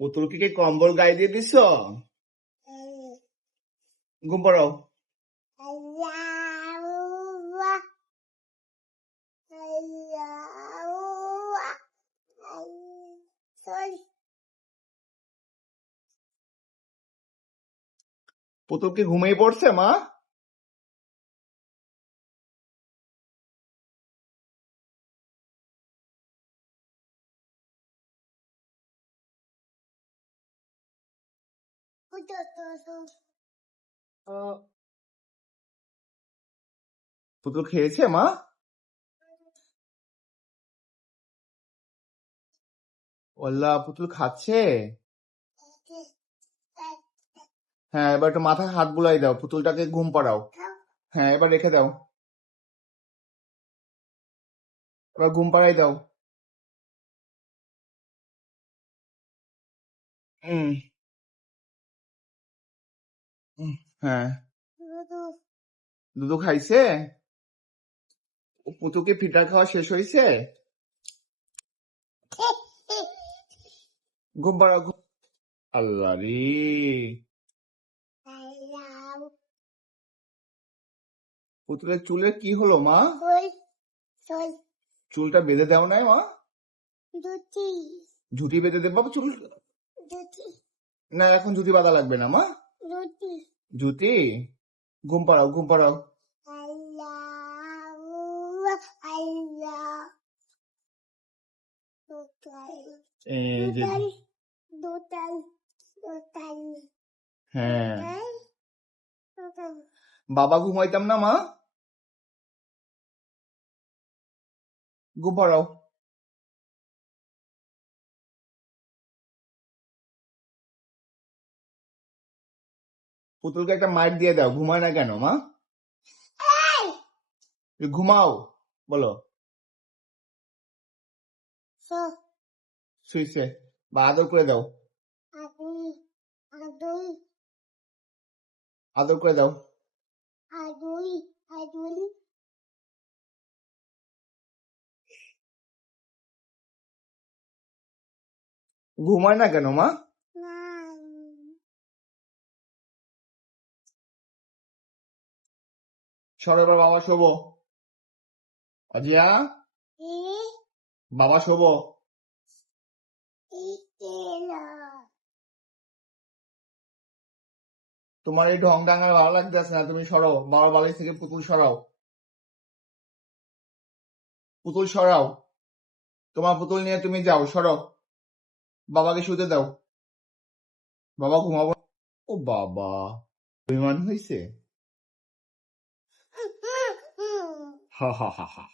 পুতুলকে কি কম্বল গায়ে দিয়ে দিছ? ঘুম পাড়াও। পুতুল কি ঘুমিয়ে পড়ছে মা? পুতুল খেয়েছে মা? ওল্লা পুতুল খাচ্ছে। হ্যাঁ, এবার একটু মাথায় হাত বুলাই দাও, পুতুলটাকে ঘুম পাড়াও। হ্যাঁ, এবার রেখে দাও, এবার ঘুম পাড়াই দাও। হুম। হ্যাঁ, দুধু খাইছে। পুতুলকে ফিটার খাওয়া শেষ হয়েছে? ঘুম পাড়াও। আল্লাহ রে, পুতুলের চুলের কি হলো মা? চুলটা বেঁধে দাও নাই মা? ঝুটি বেঁধে দেবো চুল? না, এখন ঝুটি বাঁধা লাগবে না মা। ঝুটি। ঘুম পাড়াও, ঘুম পাড়াও। এই যে, হ্যাঁ, বাবা ঘুমাইতাম না মা? ঘুম পাড়াও। পুতুলকে একটা মাইর দিয়ে দাও, ঘুমায় না কেন মা? ঘুমাও বলো। শুইছে বা আদর করে দাও, আদর করে দাও। ঘুমায় না কেন মা? সরো, এবার বাবা শোবো। আজিয়া, বাবা শোবো। তোমার এই ঢং ডাঙার ভালো লাগতেছে না, তুমি সরো, বাবার বালিশ থেকে পুতুল সরাও। পুতুল সরাও, তোমার পুতুল নিয়ে তুমি যাও, সরো। বাবাকে শুতে দাও, বাবা ঘুমাবো। ও বাবা, বিমান হয়েছে। হা হা হা হা।